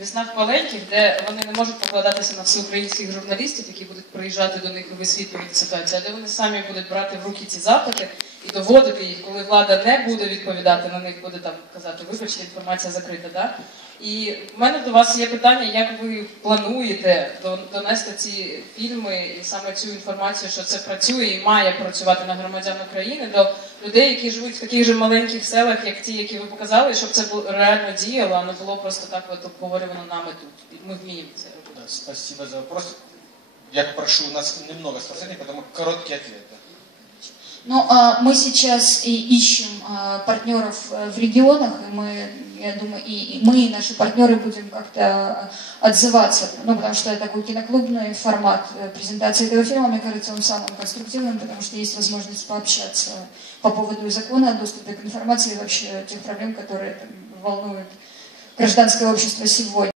містах маленьких, де вони не можуть покладатися на всеукраїнських журналістів, які будуть приїжджати до них і висвітлювати ситуацію, а де вони самі будуть брати в руки ці запити доводити їх, коли влада не буде відповідати на них, буде там казати, вибачте, інформація закрита. Да? І в мене до вас є питання, як ви плануєте донести ці фільми і саме цю інформацію, що це працює і має працювати на громадян України до людей, які живуть в таких же маленьких селах, як ті, які ви показали, щоб це реально діяло, а не було просто так от обговорювано нами тут. Ми вміємо це робити. Спасибо за вопрос. Я прошу, у нас немного спросений, поэтому короткий ответ. Ну, а мы сейчас и ищем а, партнеров э, в регионах, и мы, я думаю, и, и мы, и наши партнеры будем как-то а, отзываться, ну, потому что это такой киноклубный формат э, презентации этого фильма, мне кажется, он самым конструктивным, потому что есть возможность пообщаться по поводу закона о доступе к информации и вообще тех проблем, которые там, волнуют гражданское общество сегодня.